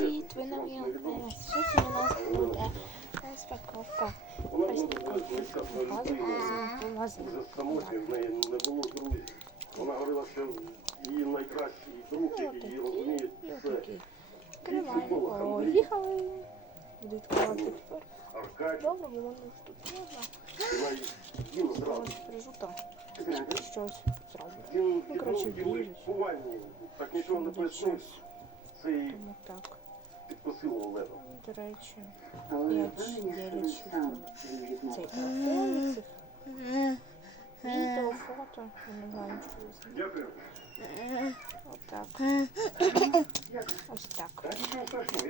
Привіт, ви на Вілкнес. Сьогодні у нас буде розпаковка друзів. Вона говорила, що її найкращий друг, який її розуміє, це отакий. Поїхали. Буду відкривати тепер. Добре, було не тут можна. Ось прижу там. Щось. Він Ну, коротше, піднув так нічого не її Тому так. До речі, Але Я я сам цей телефон, відео, фото. Я не знаю, що це. Дякую. Отак. Ось так. Та нічого страшного,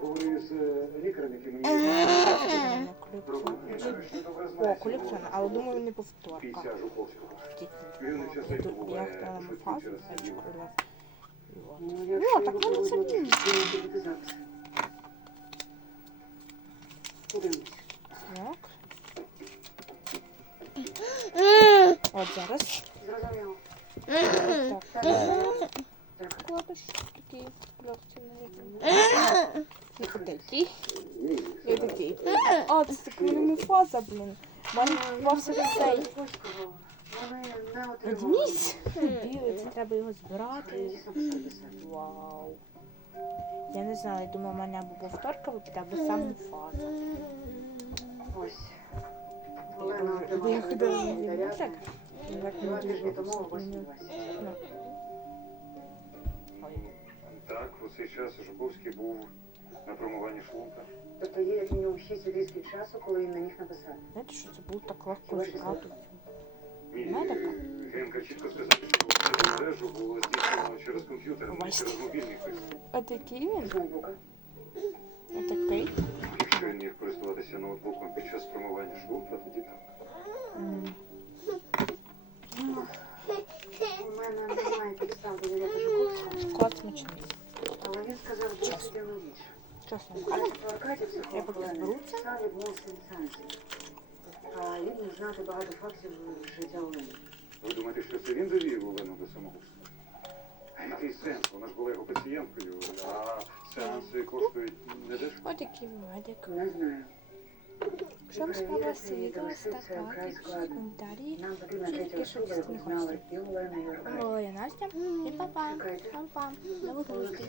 Говорив з лікарем, який мені О, знає колекціонна, але думаю, не повторка. Він Я вкрала швидко фазу, це значить, Вот. Ну, так буде запис. Подивимось. Так. От зараз. Зрозуміло. Так. Кладеш такі колекціонні. І такий. І такий. А, це так мені фаза, блін. В мене цей. Не. Ведмідь. Білий, це треба його збирати. Вау. Я не знаю, я думаю, в мене або повторка випаде, або саме фаза. Ось. Я ходила на бібліотек. Так не дуже Так, у цей час Жуковський був на промиванні шлунка. Тобто є як мінімум 6 відрізків часу, коли він не міг написати. Знаєте, що це було так легко е, Генка чітко сказав, що цю мережу було здійснено через комп'ютер, не через мобільний пристрій. Отакий він, З ноутбука. отакий. Якщо він міг користуватися ноутбуком під час промивання шлунка, тоді так. Склад смачний. але він сказав досить дивну річ. Чесно що Я поки санкцій. А він міг знати багато фактів життя Олени. Ви думаєте, що це він довів Олену до самогубства? А який сенс? Вона ж була його пацієнткою, а сеанси коштують недешево. Отакий медик. Не знаю. Сподобалося відео, ставте лайки, пишіть коментарі. Тільки третя щоб особа, яку не знала хочете. і Олена, і Аркадій. О, я Настя. І па-па. До нових